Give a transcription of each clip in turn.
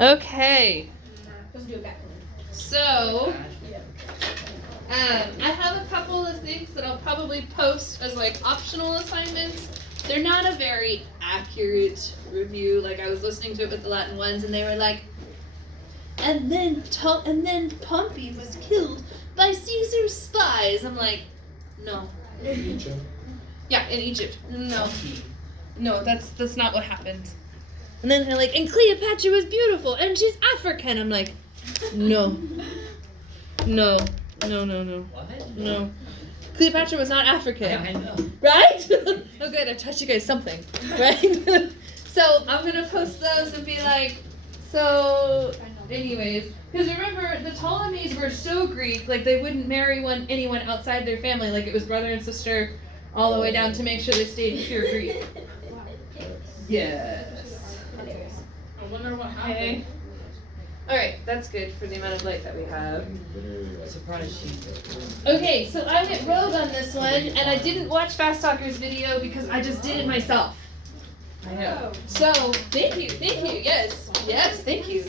Okay. So, I have a couple of things that I'll probably post as like optional assignments. They're not a very accurate review. Like I was listening to it with the Latin ones, and they were like, and then Pompey was killed by Caesar's spies. I'm like, no. In Egypt? Yeah, in Egypt. No, that's not what happened. And then they're like, and Cleopatra was beautiful, and she's African. I'm like, no. What? No. Cleopatra was not African. I know. Right? Oh good, I taught you guys something. Right? So I'm gonna post those and be like, so anyways, because remember the Ptolemies were so Greek, like they wouldn't marry anyone outside their family, like it was brother and sister all the way down to make sure they stayed pure Greek. Yes. I wonder what happened. Okay. Alright, that's good for the amount of light that we have. Surprise sheet. Okay, so I went rogue on this one, and I didn't watch Fast Talker's video because I just did it myself. I know. So, thank you, yes, thank you.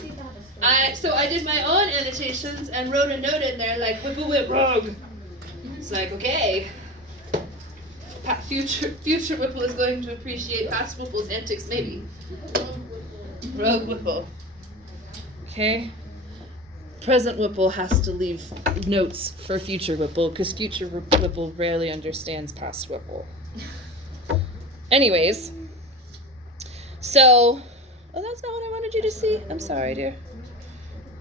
So I did my own annotations and wrote a note in there like, Whipple went rogue. It's like, okay. Future Whipple is going to appreciate past Whipple's antics, maybe. Rogue Whipple. Okay. Present Whipple has to leave notes for future Whipple because future Whipple rarely understands past Whipple. Anyways, so, that's not what I wanted you to see. I'm sorry, dear.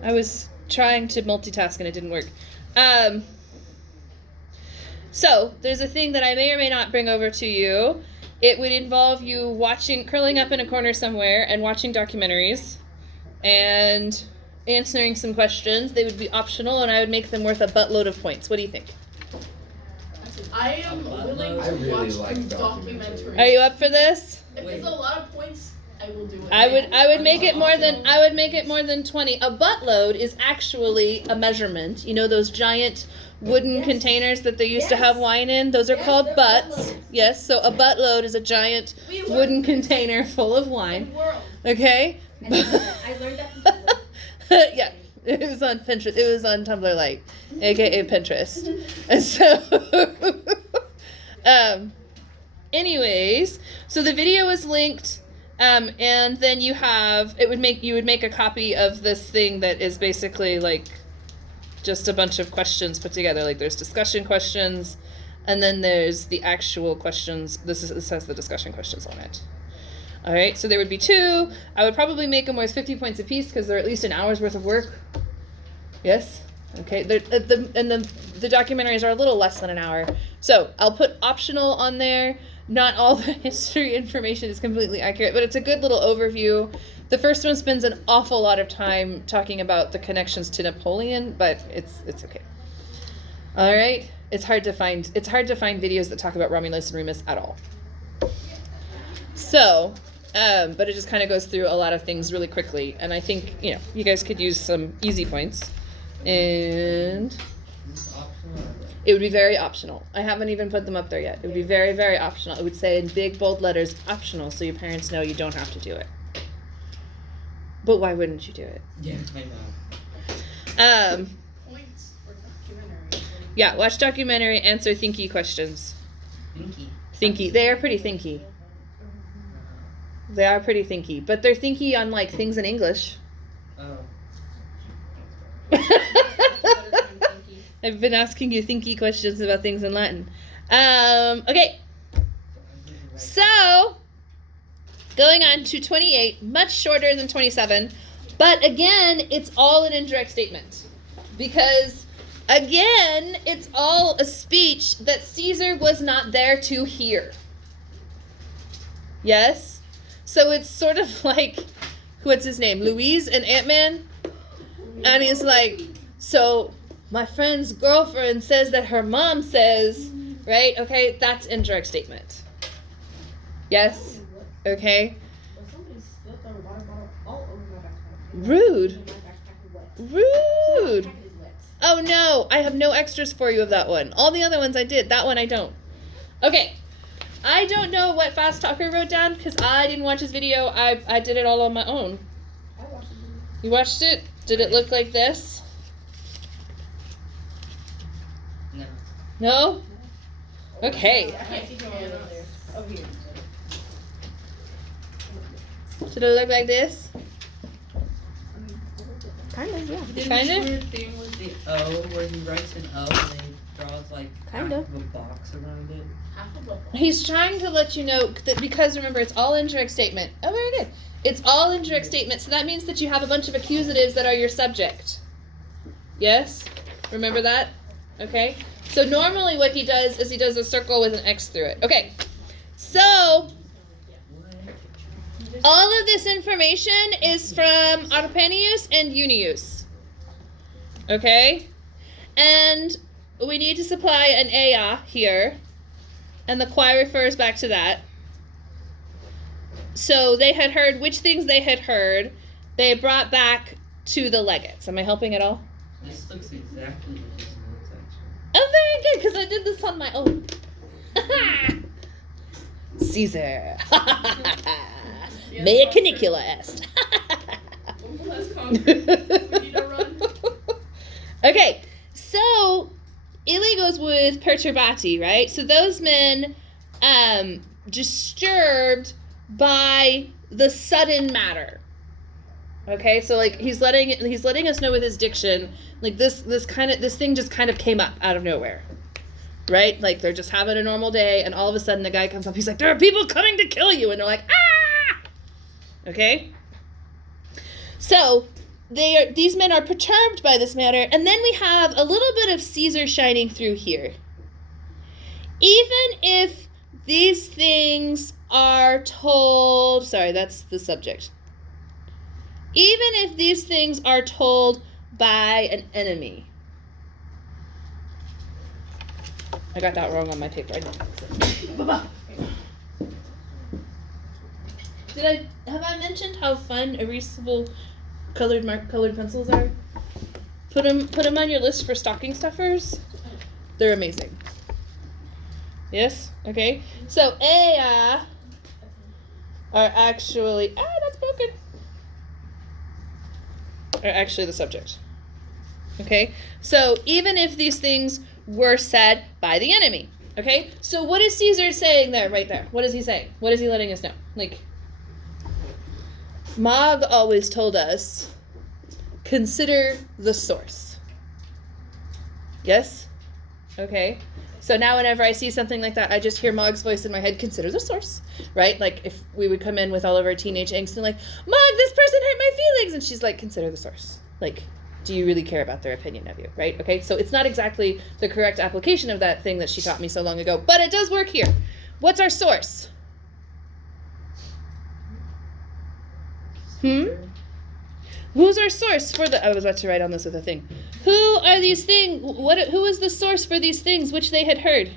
I was trying to multitask and it didn't work. So there's a thing that I may or may not bring over to you. It would involve you curling up in a corner somewhere and watching documentaries and answering some questions. They would be optional, and I would make them worth a buttload of points. What do you think? I am willing I to really watch like documentaries. Are you up for this? If it's a lot of points, I will do it. I would make it more than 20. A buttload is actually a measurement. You know those giant wooden containers that they used to have wine in? Those are called they're butts. buttloads. Yes, so a buttload is a giant wooden container full of wine. Okay? I learned that from Tumblr. Yeah. It was on Pinterest. It was on Tumblr Lite, aka Pinterest. And so anyways, so the video is linked. And then you would make a copy of this thing that is basically like just a bunch of questions put together. Like there's discussion questions, and then there's the actual questions. This has the discussion questions on it. All right, so there would be 2. I would probably make them worth 50 points apiece because they're at least an hour's worth of work. Yes. Okay. The documentaries are a little less than an hour. So I'll put optional on there. Not all the history information is completely accurate, but it's a good little overview. The first one spends an awful lot of time talking about the connections to Napoleon, but it's okay. All right. It's hard to find videos that talk about Romulus and Remus at all. So, but it just kind of goes through a lot of things really quickly, and I think you guys could use some easy points, and it would be very optional. I haven't even put them up there yet. It would be very, very optional. It would say in big bold letters, optional, so your parents know you don't have to do it. But why wouldn't you do it? Yeah, I know. Points for documentary. Yeah, watch documentary, answer thinky questions. Thinky. They are pretty thinky. They are pretty thinky, but they're thinky on like things in English. Oh. I've been asking you thinky questions about things in Latin. Okay. So, going on to 28, much shorter than 27, but again, it's all an indirect statement. Because, again, it's all a speech that Caesar was not there to hear. Yes? So it's sort of like, what's his name? Louise and Ant-Man? And he's like, so my friend's girlfriend says that her mom says, right? Okay, that's indirect statement. Yes? Okay? Rude. Rude. Oh no, I have no extras for you of that one. All the other ones I did. That one I don't. Okay. I don't know what Fast Talker wrote down because I didn't watch his video. I did it all on my own. You watched it? Did it look like this? No. No? Okay. I can't see from over there. Oh, here. Did it look like this? Kind of, yeah. Did Kind this of? weird thing with the O where he writes an O and he draws like Kind half of. of a box around it? Half of a He's trying to let you know that because remember it's all indirect statement. Oh, very good. It's all indirect statement, so that means that you have a bunch of accusatives that are your subject. Yes? Remember that? Okay? So normally what he does is he does a circle with an X through it. Okay. So What? all of this information is from Arpenius and Unius. Okay? And we need to supply an ea here. And the quai refers back to that. So they had heard which things they had heard. They brought back to the legates. Am I helping at all? This looks exactly like his notes actually. Oh, very good, because I did this on my own. Caesar. Mea canicula est. Less concrete. We need to run. Okay, so Ili goes with perturbati, right? So those men disturbed by the sudden matter. Okay, so like he's letting us know with his diction, like this thing just kind of came up out of nowhere. Right? Like they're just having a normal day and all of a sudden the guy comes up, he's like, there are people coming to kill you, and they're like, ah! Okay? So these men are perturbed by this matter, and then we have a little bit of Caesar shining through here. Even if these things are told, sorry, that's the subject. Even if these things are told by an enemy. I got that wrong on my paper. Have I mentioned how fun erasable colored pencils are? Put them on your list for stocking stuffers. They're amazing. Yes? Okay. So ea are actually that's broken. Are actually the subject. Okay? So even if these things were said by the enemy. Okay? So what is Caesar saying there, right there? What is he saying? What is he letting us know? Like, Mog always told us, consider the source. Yes? Okay. So now whenever I see something like that, I just hear Mog's voice in my head, consider the source. Right? Like if we would come in with all of our teenage angst and like, Mog, this person hurt my feelings. And she's like, consider the source. Like, do you really care about their opinion of you? Right? Okay. So it's not exactly the correct application of that thing that she taught me so long ago, but it does work here. What's our source? Who's our source for the... I was about to write on this with a thing. Who are these things? Who is the source for these things which they had heard?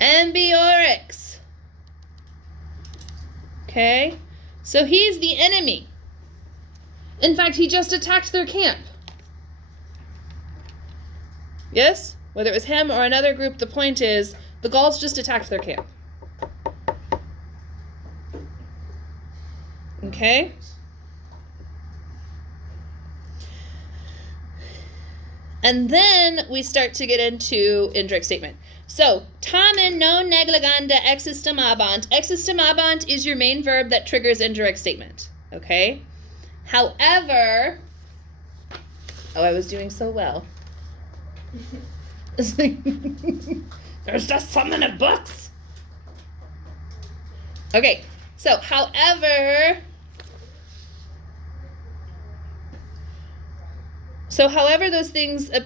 Ambiorix. Okay. So he's the enemy. In fact, he just attacked their camp. Yes? Whether it was him or another group, the point is, the Gauls just attacked their camp. Okay? And then we start to get into indirect statement. So, tamen non negliganda existamabant. Existamabant is your main verb that triggers indirect statement. Okay? However, I was doing so well. It's like, there's just some in the books. Okay, so, however, those things, I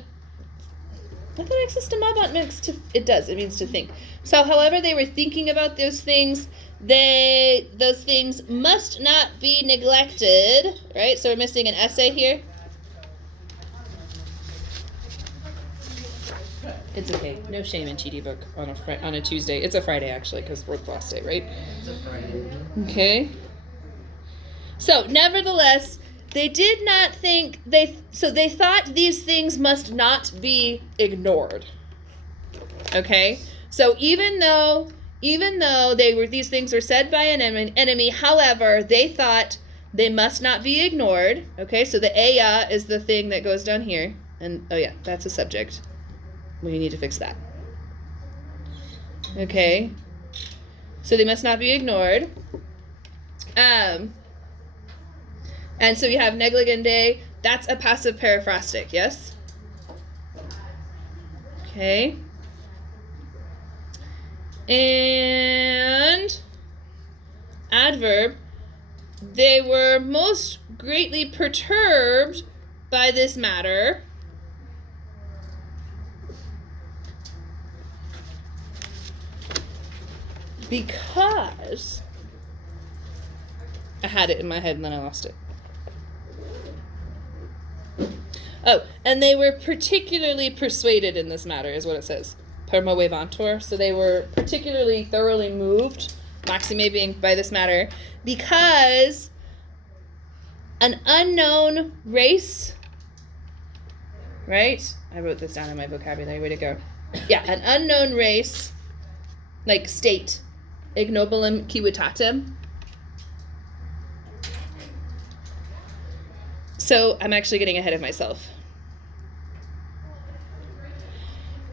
thought existamabant means to, it does, it means to think. So, however they were thinking about those things, those things must not be neglected, right? So we're missing an essay here. It's okay. No shame in TD book on a Tuesday. It's a Friday actually, because we're the last day, right? It's a Friday. Okay. So, nevertheless, they did not think they thought these things must not be ignored. Okay? So even though these things were said by an enemy, however, they thought They must not be ignored. Okay, so the Aya is the thing that goes down here. And, oh yeah, that's a subject. We need to fix that. Okay. So they must not be ignored. And so you have negligende. That's a passive periphrastic, yes? Okay. And adverb. They were most greatly perturbed by this matter. Because I had it in my head and then I lost it. Oh, and they were particularly persuaded in this matter, is what it says. Permovevantur. So they were particularly thoroughly moved, maxime being by this matter, because an unknown race, right? I wrote this down in my vocabulary. Way to go. Yeah, an unknown race, like state, ignobilum civitatem. So I'm actually getting ahead of myself.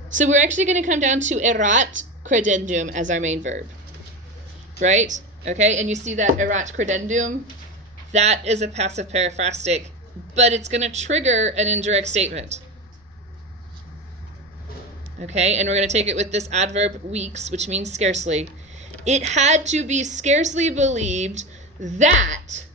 So we're actually going to come down to erat credendum as our main verb, right? Okay, and you see that erat credendum, that is a passive periphrastic, but it's going to trigger an indirect statement. Okay, and we're going to take it with this adverb weeks, which means scarcely. It had to be scarcely believed that,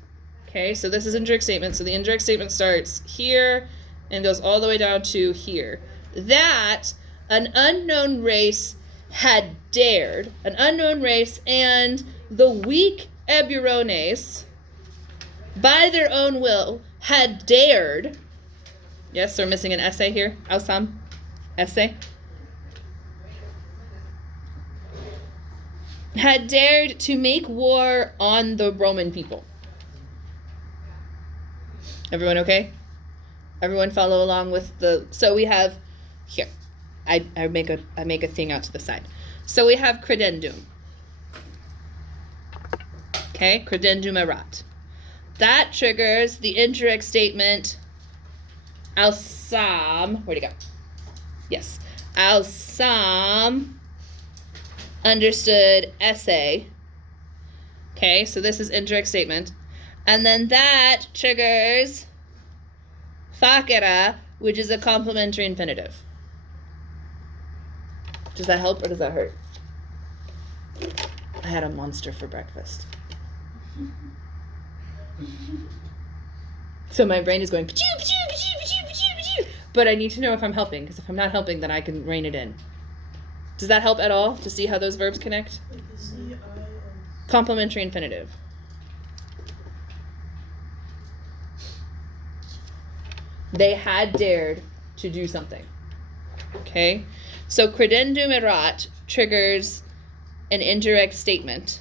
okay, so this is indirect statement, so the indirect statement starts here and goes all the way down to here. That an unknown race had dared, an unknown race, and the weak eburones, by their own will, had dared, yes, so we're missing an essay here, Ausam, essay, had dared to make war on the Roman people. Everyone okay? Everyone follow along with the, so we have here. I make a thing out to the side. So we have credendum. Okay, credendum erat. That triggers the indirect statement alsam. Where'd it go? Yes. Alsam understood essay. Okay, so this is indirect statement. And then that triggers facera, which is a complementary infinitive. Does that help or does that hurt? I had a monster for breakfast. So my brain is going, pa-choo, pa-choo, pa-choo, pa-choo, pa-choo, pa-choo. But I need to know if I'm helping, because if I'm not helping, then I can rein it in. Does that help at all to see how those verbs connect? Complementary infinitive. They had dared to do something. Okay? So credendum erat triggers an indirect statement.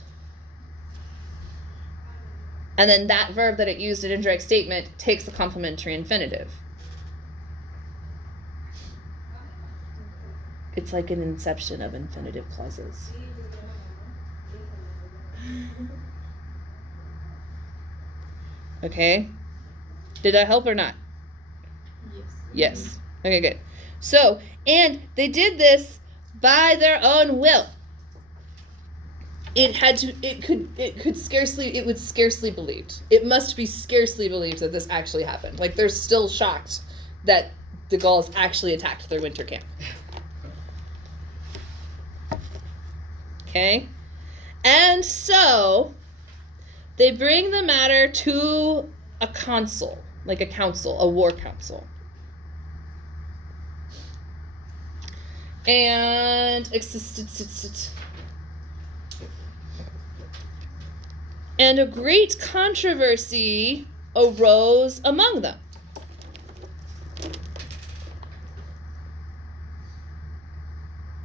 And then that verb that it used an indirect statement takes the complementary infinitive. It's like an inception of infinitive clauses. Okay? Did that help or not? Yes. Okay, good. So, and they did this by their own will. It would scarcely believed. It must be scarcely believed that this actually happened. Like, they're still shocked that the Gauls actually attacked their winter camp. Okay? And so, they bring the matter to a consul, like a council, a war council. And a great controversy arose among them.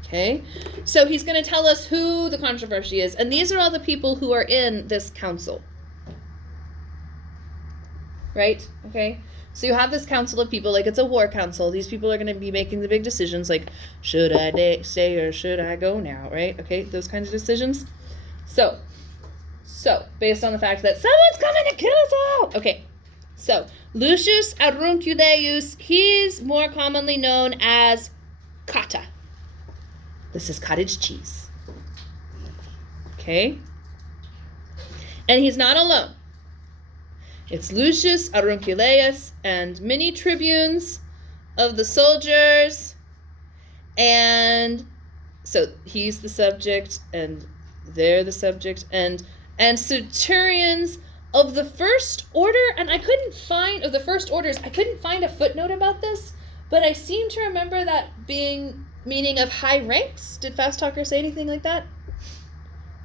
Okay, so he's going to tell us who the controversy is, and these are all the people who are in this council. Right? Okay. So you have this council of people, like it's a war council. These people are going to be making the big decisions, like, should I stay or should I go now, right? Okay, those kinds of decisions. So, So, based on the fact that someone's coming to kill us all. Okay. So, Lucius Aurunculeius, he's more commonly known as Kata. This is cottage cheese. Okay? And he's not alone. It's Lucius Aurunculeius and many tribunes of the soldiers. And so he's the subject and they're the subject and centurions of the first order, and I couldn't find of the first orders, I couldn't find a footnote about this, but I seem to remember that being meaning of high ranks. Did Fast Talker say anything like that?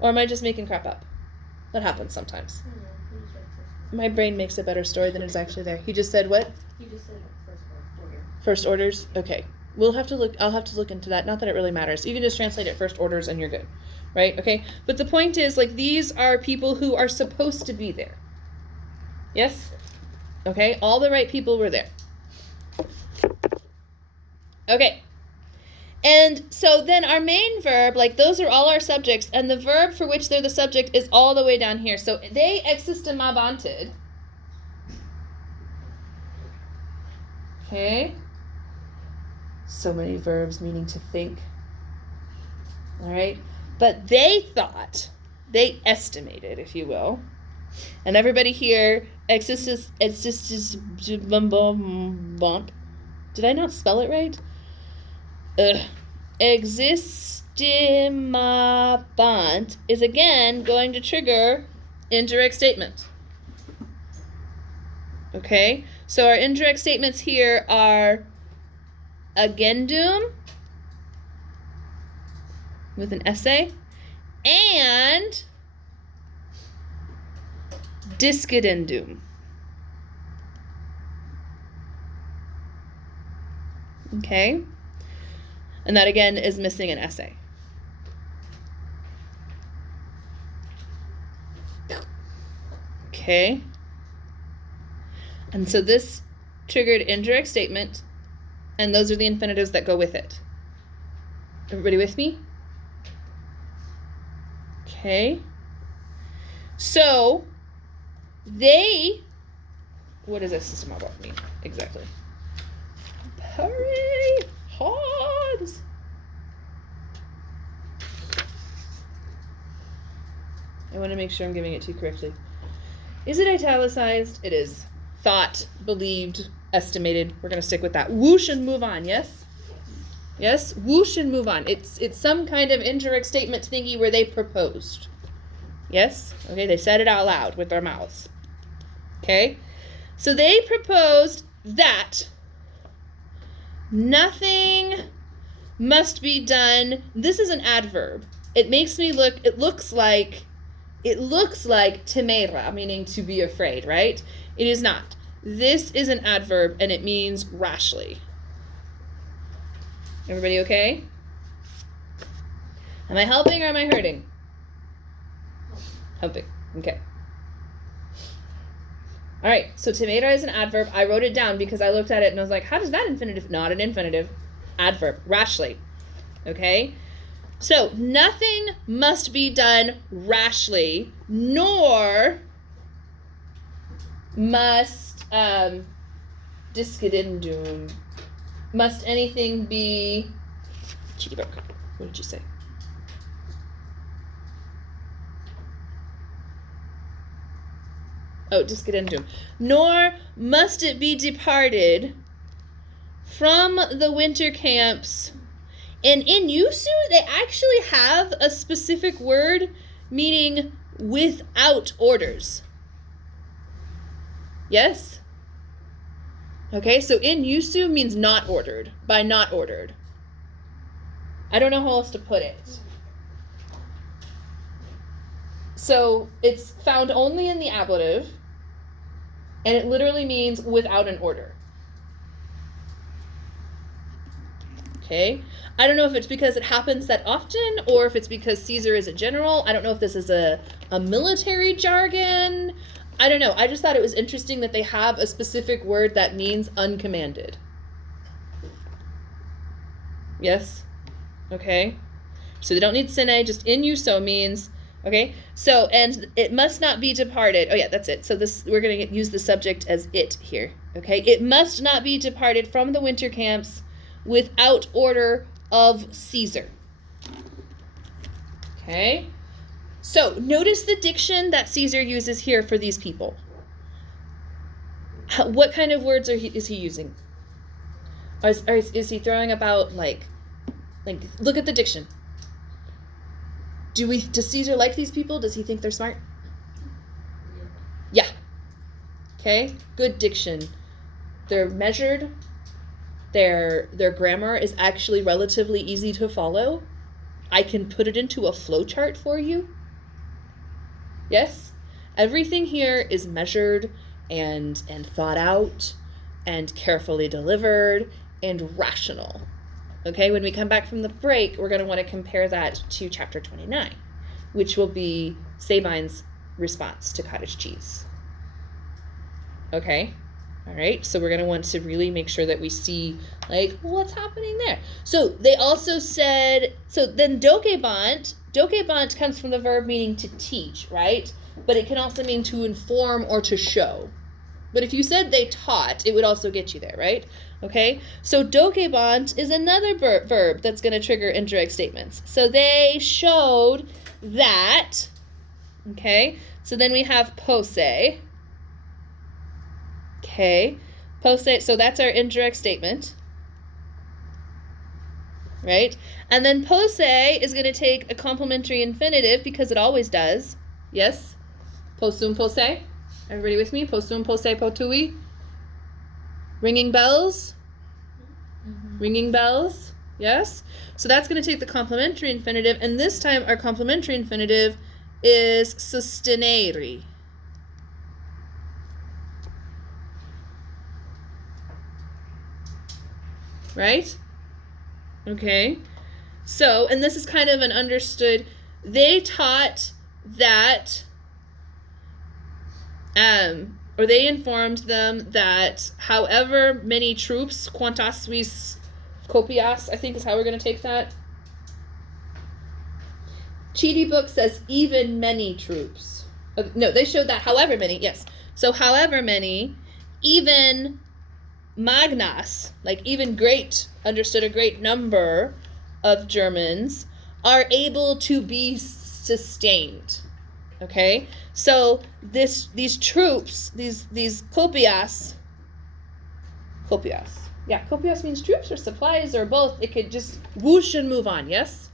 Or am I just making crap up? That happens sometimes. My brain makes a better story than it's actually there. He just said what? He just said first order. First orders? Okay. I'll have to look into that. Not that it really matters. You can just translate it first orders and you're good. Right? Okay? But the point is, like, these are people who are supposed to be there. Yes? Okay? All the right people were there. Okay. And so then our main verb, like, those are all our subjects, and the verb for which they're the subject is all the way down here. So they existemabanted. Okay? So many verbs meaning to think. All right? But they thought, they estimated, if you will. And everybody here, did I not spell it right? Existimabant is again going to trigger indirect statement. Okay? So our indirect statements here are agendum with an essay and discedendum. Okay? And that again is missing an essay. Okay? And so this triggered indirect statement, and those are the infinitives that go with it. Everybody with me? Okay. So, what does a system about mean exactly? Hurry! Hans! I want to make sure I'm giving it to you correctly. Is it italicized? It is. Thought, believed, estimated. We're going to stick with that. Whoosh and move on, yes? Yes? Whoosh and move on. It's some kind of indirect statement thingy where they proposed. Yes? Okay, they said it out loud with their mouths. Okay? So they proposed that nothing must be done. This is an adverb. It looks like temera, meaning to be afraid, right? It is not. This is an adverb, and it means rashly. Everybody okay? Am I helping or am I hurting? Helping. Okay. All right, so temera is an adverb. I wrote it down because I looked at it and I was like, how does that infinitive? Not an infinitive. Adverb. Rashly. Okay? So, nothing must be done rashly, nor must discedendum. Must anything be... What did you say? Oh, discedendum. Nor must it be departed from the winter camps. And in Yusu, they actually have a specific word meaning without orders. Yes? Okay, so in Yusu means not ordered, by not ordered. I don't know how else to put it. So it's found only in the ablative, and it literally means without an order. Okay? I don't know if it's because it happens that often, or if it's because Caesar is a general. I don't know if this is a military jargon. I don't know. I just thought it was interesting that they have a specific word that means uncommanded. Yes? Okay. So they don't need sine, just in uso means Okay, so, and it must not be departed. Oh yeah, that's it. So this, we're going to use the subject as it here. Okay, it must not be departed from the winter camps without order of Caesar. Okay, so notice the diction that Caesar uses here for these people. What kind of words is he using? Or is he throwing about like look at the diction. Does Caesar like these people? Does he think they're smart? Yeah. Okay, good diction. They're measured. Their grammar is actually relatively easy to follow. I can put it into a flowchart for you. Yes? Everything here is measured and thought out and carefully delivered and rational. Okay, when we come back from the break, we're going to want to compare that to chapter 29, which will be Sabine's response to cottage cheese. Okay, all right, so we're going to want to really make sure that we see, like, what's happening there. So they also said, so then dokebant comes from the verb meaning to teach, right? But it can also mean to inform or to show. But if you said they taught, it would also get you there, right? Okay, so dokebant is another verb that's going to trigger indirect statements. So they showed that, okay? So then we have pose. Okay, pose, so that's our indirect statement, right? And then pose is going to take a complementary infinitive because it always does. Yes? Posum pose. Everybody with me? Posum pose potui. Ringing bells? Mm-hmm. Ringing bells? Yes? So that's going to take the complementary infinitive, and this time our complementary infinitive is sostenere. Right? Okay. So, and this is kind of an understood, they taught that, or they informed them that however many troops, quantas vis copias, I think is how we're going to take that. Chidi book says even many troops. No, they showed that however many, yes. So however many, even magnas, like even great, understood a great number of Germans, are able to be sustained. Okay? So these troops, these copias. Yeah, copias means troops or supplies or both. It could just whoosh and move on, yes?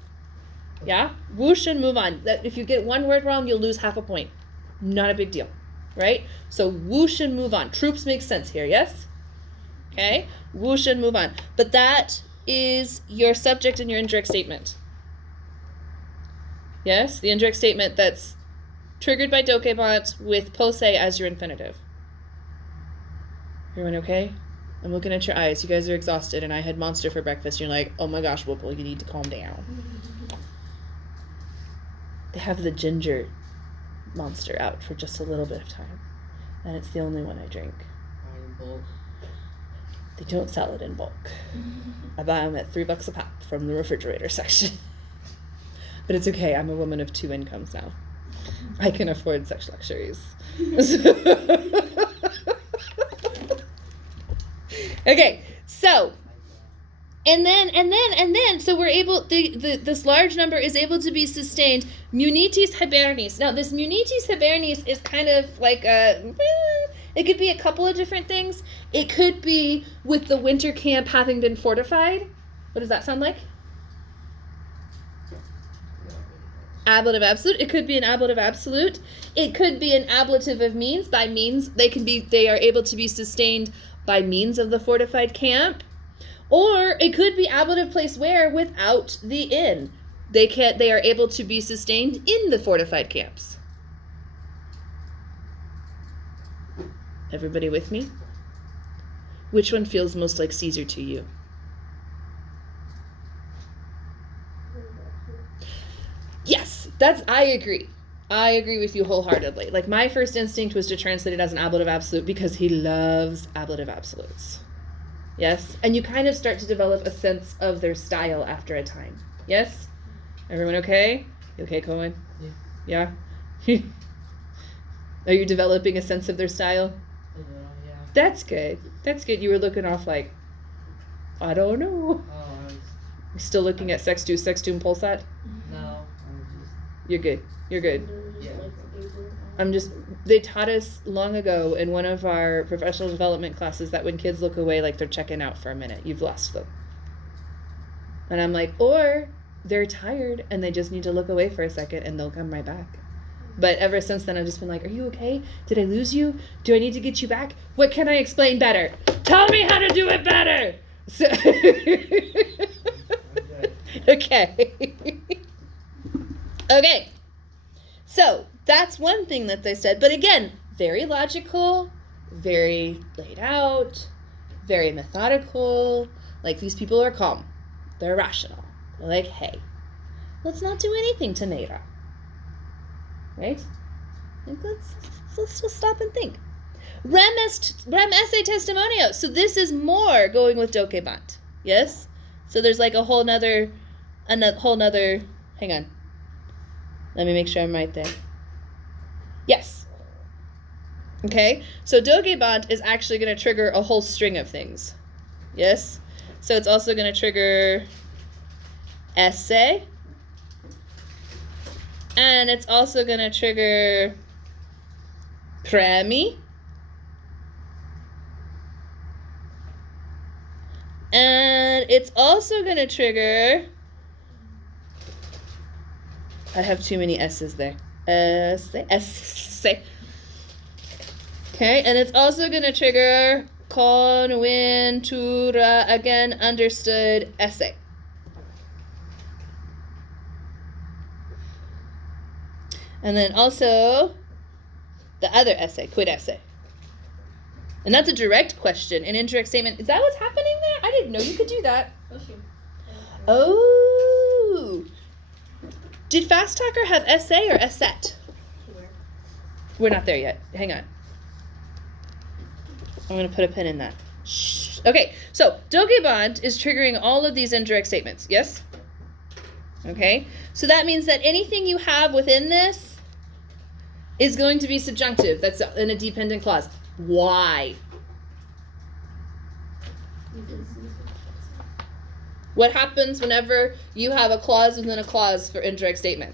Yeah? Whoosh and move on. That if you get one word wrong, you'll lose half a point. Not a big deal. Right? So whoosh and move on. Troops makes sense here, yes? Okay? Whoosh and move on. But that is your subject and your indirect statement. Yes? The indirect statement that's triggered by dokebant with pose as your infinitive. Everyone okay? I'm looking at your eyes. You guys are exhausted, and I had Monster for breakfast. You're like, oh my gosh, Whipple, you need to calm down. They have the ginger Monster out for just a little bit of time, and it's the only one I drink. They don't sell it in bulk. I buy them at $3 a pop from the refrigerator section. But it's okay. I'm a woman of 2 incomes now. I can afford such luxuries. Okay, so, and then, so we're able, this large number is able to be sustained. Munitis hibernis. Now, this munitis hibernis is kind of like it could be a couple of different things. It could be with the winter camp having been fortified. What does that sound like? Ablative absolute. It could be an ablative absolute. It could be an ablative of means. By means, they are able to be sustained by means of the fortified camp. Or it could be ablative place where without the in. They are able to be sustained in the fortified camps. Everybody with me? Which one feels most like Caesar to you? Yes, I agree. I agree with you wholeheartedly. Like, my first instinct was to translate it as an ablative absolute because he loves ablative absolutes. Yes? And you kind of start to develop a sense of their style after a time. Yes? Everyone okay? You okay, Cohen? Yeah. Yeah? Are you developing a sense of their style? A little, yeah. That's good. That's good. You were looking off like, I don't know. Oh, I was, You're still looking at Sextu, and Polsat? no, I was just, You're good. You're good. Yeah. They taught us long ago in one of our professional development classes that when kids look away like they're checking out for a minute, you've lost them. And I'm like, or they're tired and they just need to look away for a second and they'll come right back. But ever since then, I've just been like, are you okay? Did I lose you? Do I need to get you back? What can I explain better? Tell me how to do it better! So okay. Okay. So that's one thing that they said. But again, very logical, very laid out, very methodical. Like, these people are calm. They're rational. They're like, hey, let's not do anything to Neira. Right? Like, let's just stop and think. Rem esse testimonio. So this is more going with dokebant. Yes? So there's like a whole nother, hang on. Let me make sure I'm right there. Yes. Okay? So dokebant is actually going to trigger a whole string of things. Yes? So it's also going to trigger esse. And it's also going to trigger premi. And it's also going to trigger... I have too many S's there. Esse. Okay, and it's also going to trigger conventura, again, understood esse. And then also the other esse, quid esse. And that's a direct question, an indirect statement. Is that what's happening there? I didn't know you could do that. Oh. Did Fast Talker have essay or esset? We're not there yet. Hang on. I'm going to put a pin in that. Shh. Okay, so dokebant is triggering all of these indirect statements. Yes? Okay, so that means that anything you have within this is going to be subjunctive. That's in a dependent clause. Why? What happens whenever you have a clause within a clause for indirect statement?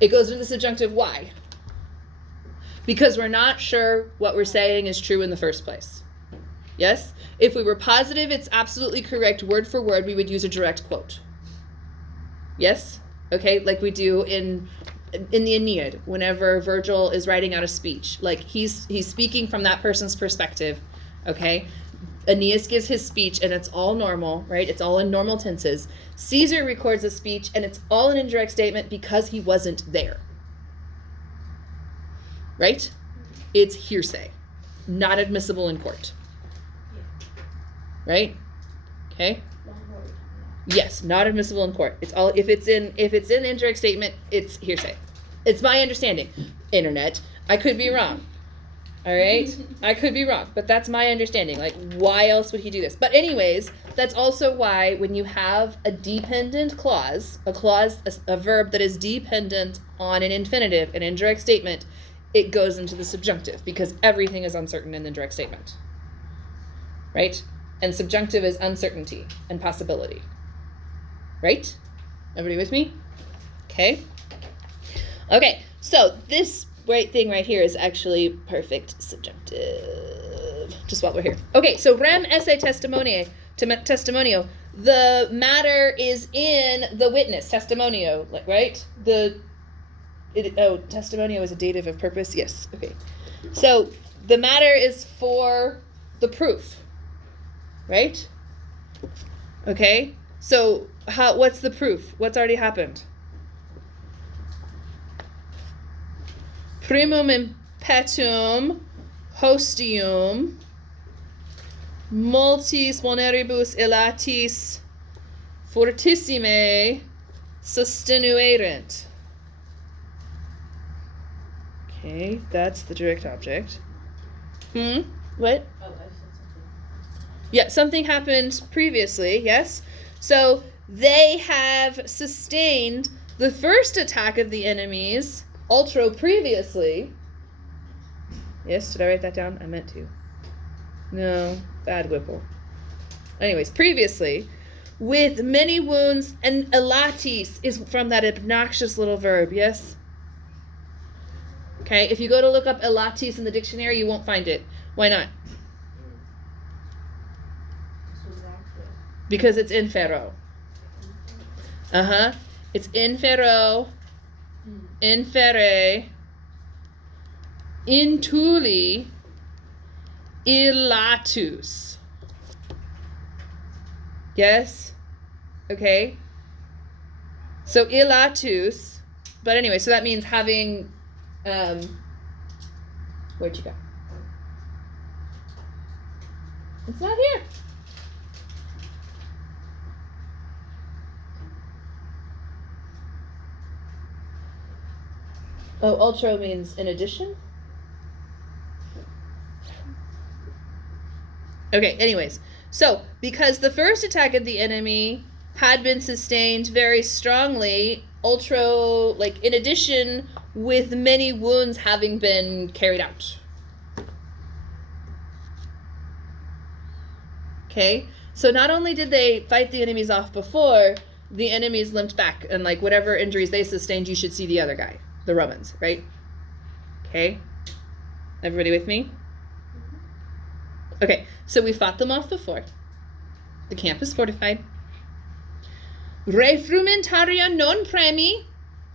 It goes with the subjunctive why. Because we're not sure what we're saying is true in the first place. Yes? If we were positive it's absolutely correct word for word, we would use a direct quote. Yes? Okay, like we do in the Aeneid, whenever Virgil is writing out a speech. Like, he's speaking from that person's perspective, okay? Aeneas gives his speech, and it's all normal, right? It's all in normal tenses. Caesar records a speech, and it's all an indirect statement because he wasn't there. Right? It's hearsay. Not admissible in court. Right? Okay? Yes, not admissible in court. It's all if it's in indirect statement, it's hearsay. It's my understanding. Internet. I could be wrong. All right? I could be wrong, but that's my understanding. Like, why else would he do this? But anyways, that's also why when you have a dependent clause, a verb that is dependent on an infinitive, an indirect statement, it goes into the subjunctive because everything is uncertain in the indirect statement. Right? And subjunctive is uncertainty and possibility. Right? Everybody with me? Okay. Okay, so this thing right here is actually perfect subjunctive. Just while we're here. Okay, so rem esse testimonio. The matter is in the witness, testimonio, right? Testimonio is a dative of purpose. Yes, okay. So the matter is for the proof, right? Okay, so what's the proof? What's already happened? Primum impetum hostium multis vulneribus illatis fortissime sustinuerent. Okay, that's the direct object. What? Oh, I said something. Yeah, something happened previously, yes? So they have sustained The first attack of the enemies, ultra previously. Yes, did I write that down? I meant to. No, bad Whipple. Anyways, previously, with many wounds, and elatis is from that obnoxious little verb, yes? Okay, if you go to look up elatis in the dictionary, you won't find it. Why not? Because it's infero. Uh-huh. It's infero, infere, intuli, illatus. Yes? Okay. So illatus, but anyway, so that means having, where'd you go? It's not here. Oh, ultra means in addition? Okay, anyways. So, because the first attack of the enemy had been sustained very strongly, ultra, like, in addition, with many wounds having been carried out. Okay? So not only did they fight the enemies off before, the enemies limped back, and, like, whatever injuries they sustained, you should see the other guy. The Romans, right? Okay? Everybody with me? Okay, so we fought them off before. The camp is fortified. Re frumentaria non premi.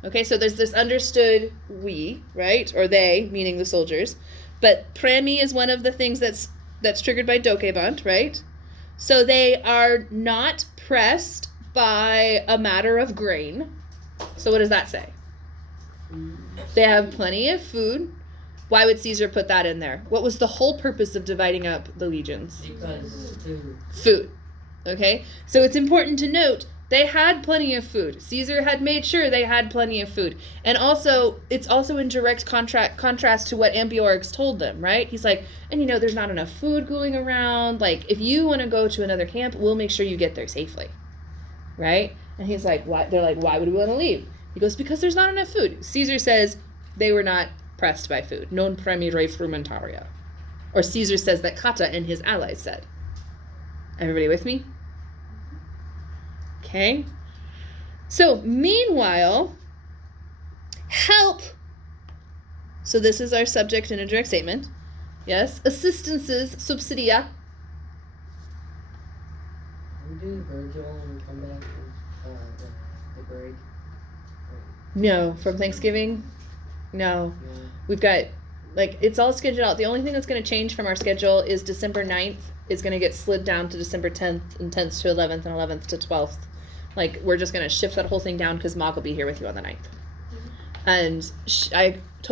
Okay, so there's this understood we, right? Or they, meaning the soldiers. But premi is one of the things that's triggered by dokebant, right? So they are not pressed by a matter of grain. So what does that say? They have plenty of food. Why would Caesar put that in there? What was the whole purpose of dividing up the legions? Because Food. Okay? So it's important to note they had plenty of food. Caesar had made sure they had plenty of food. And also, it's also in direct contrast to what Ambiorix told them, right? He's like, and you know, there's not enough food going around. Like, if you want to go to another camp, we'll make sure you get there safely. Right? And he's like, why? They're like, why would we want to leave? He goes, because there's not enough food. Caesar says they were not pressed by food. Non premi re frumentaria. Or Caesar says that Cotta and his allies said. Everybody with me? Okay. So, meanwhile, help. So this is our subject in a direct statement. Yes. Assistances, subsidia. We do Virgil and we come back from the break. No, from Thanksgiving? No. We've got, like, it's all scheduled out. The only thing that's going to change from our schedule is December 9th is going to get slid down to December 10th, and 10th to 11th, and 11th to 12th. Like, we're just going to shift that whole thing down because Mog will be here with you on the 9th. And I told